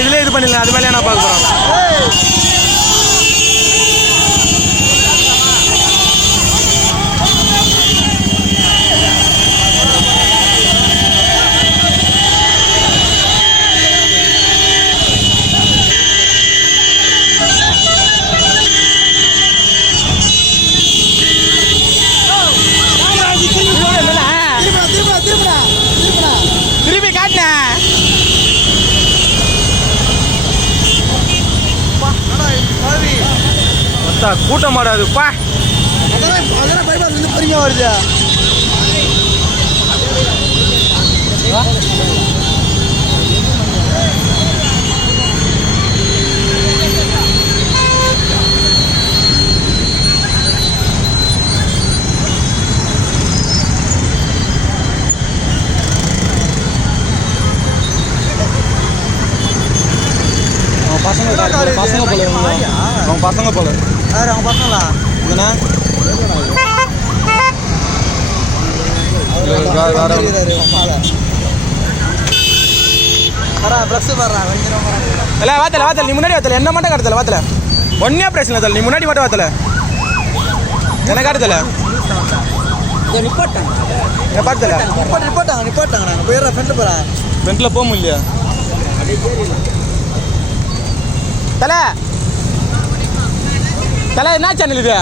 இதுல இது பண்ணிடலாம். அது மேலே நான் பார்க்க போகிறோம். திருப்பி காட்டினேன். கூட்டம் மாடாதுப்பா. அதெல்லாம் பைபாஸ் வந்து பொறுமையா வருது. பசங்க போல அவங்க பசங்க போல அவங்க பசங்களா இதுண்ணா வாத்தல வாத்தல நீ முன்னாடி வாத்தல என்ன மட்டும் காட்டல வாத்தல ஒன்னே பிரச்சனை தல நீ முன்னாடி மட்டும் வாத்தல என்ன காட்டல நிப்பாட்டாங்க போயிடுறேன் ஃப்ரெண்டு போகிறேன். ஃப்ரெண்டில் போக முடியலையா தலை தலை என்ன சேனல் இது?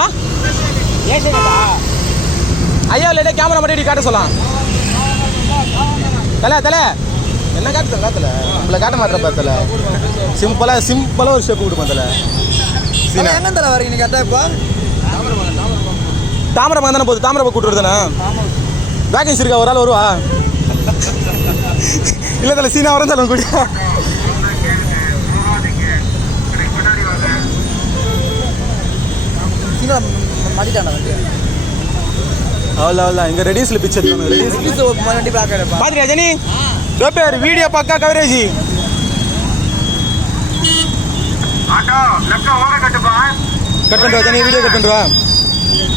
ஆ ஐயா இல்லை கேமரா மட்டும் காட்ட சொல்லலாம். தலை தலை என்ன காட்டு தலை நம்மளை காட்ட மாட்டேறப்ப தலை சிம்பிளாக ஒரு ஷேப்பு கொடுப்பேன் தலை. சீனா என்ன தலை வரீங்க நீ கேட்டா? இப்போ தாமரை தானே போகுது. தாமரை கூட்டு வருதானே வேகன்சி இருக்கா? ஒரு ஆள் வருவா? இல்லை தலை சீனா வரும் தலை கூட மாட்டிட்டான வந்து அவ்வளோ இங்கே ரெடியூஸில் பிக்சர் பார்த்துருக்கா ஜனி பேர் வீடியோ பக்கா கவரேஜ். கட் பண்ணுறா ஜனி வீடியோ கட் பண்ணுறா.